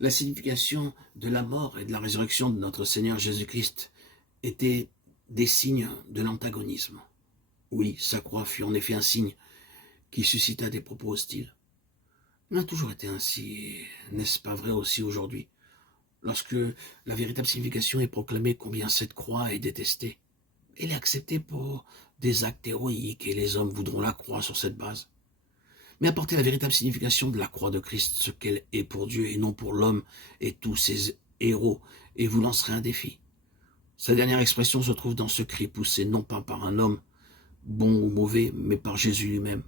La signification de la mort et de la résurrection de notre Seigneur Jésus-Christ était des signes de l'antagonisme. Oui, sa croix fut en effet un signe qui suscita des propos hostiles. Il a toujours été ainsi, n'est-ce pas vrai aussi aujourd'hui, lorsque la véritable signification est proclamée combien cette croix est détestée. Elle est acceptée pour des actes héroïques et les hommes voudront la croix sur cette base. Mais apportez la véritable signification de la croix de Christ, ce qu'elle est pour Dieu et non pour l'homme et tous ses héros, et vous lancerez un défi. Sa dernière expression se trouve dans ce cri poussé non pas par un homme, bon ou mauvais, mais par Jésus lui-même.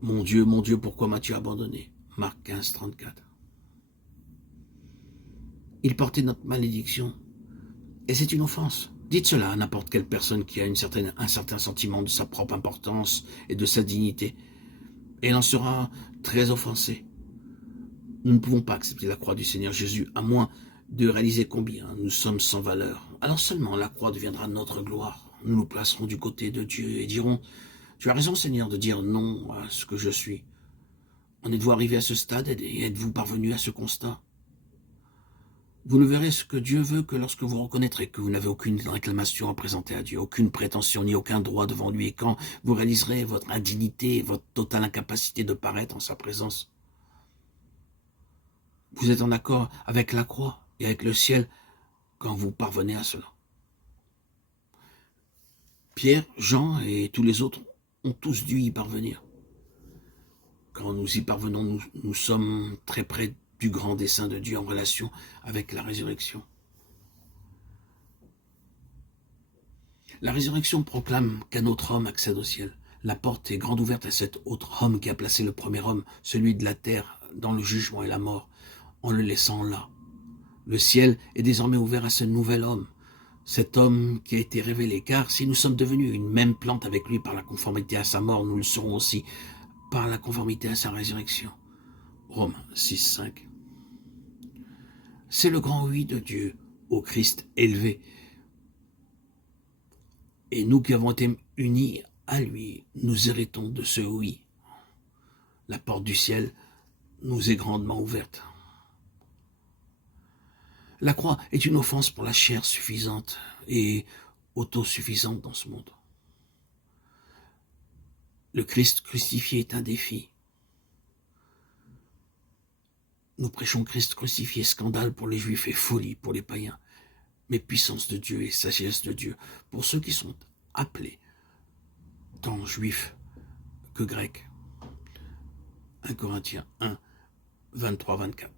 Mon Dieu, pourquoi m'as-tu abandonné? Marc 15, 34. Il portait notre malédiction, et c'est une offense. Dites cela à n'importe quelle personne qui a un certain sentiment de sa propre importance et de sa dignité, et elle en sera très offensée. Nous ne pouvons pas accepter la croix du Seigneur Jésus, à moins de réaliser combien nous sommes sans valeur. Alors seulement la croix deviendra notre gloire. Nous nous placerons du côté de Dieu et dirons, tu as raison Seigneur de dire non à ce que je suis. En êtes-vous arrivé à ce stade et êtes-vous parvenu à ce constat? Vous ne verrez ce que Dieu veut que lorsque vous reconnaîtrez que vous n'avez aucune réclamation à présenter à Dieu, aucune prétention ni aucun droit devant lui, et quand vous réaliserez votre indignité et votre totale incapacité de paraître en sa présence. Vous êtes en accord avec la croix et avec le ciel quand vous parvenez à cela. Pierre, Jean et tous les autres ont tous dû y parvenir. Quand nous y parvenons, nous sommes très près du grand dessein de Dieu en relation avec la résurrection. La résurrection proclame qu'un autre homme accède au ciel. La porte est grande ouverte à cet autre homme qui a placé le premier homme, celui de la terre, dans le jugement et la mort, en le laissant là. Le ciel est désormais ouvert à ce nouvel homme, cet homme qui a été révélé, car si nous sommes devenus une même plante avec lui par la conformité à sa mort, nous le serons aussi par la conformité à sa résurrection. Romains 6, 5. C'est le grand oui de Dieu au Christ élevé. Et nous qui avons été unis à lui, nous héritons de ce oui. La porte du ciel nous est grandement ouverte. La croix est une offense pour la chair suffisante et autosuffisante dans ce monde. Le Christ crucifié est un défi. Nous prêchons Christ crucifié, scandale pour les Juifs et folie pour les païens, mais puissance de Dieu et sagesse de Dieu pour ceux qui sont appelés, tant Juifs que Grecs. 1 Corinthiens 1, 23-24.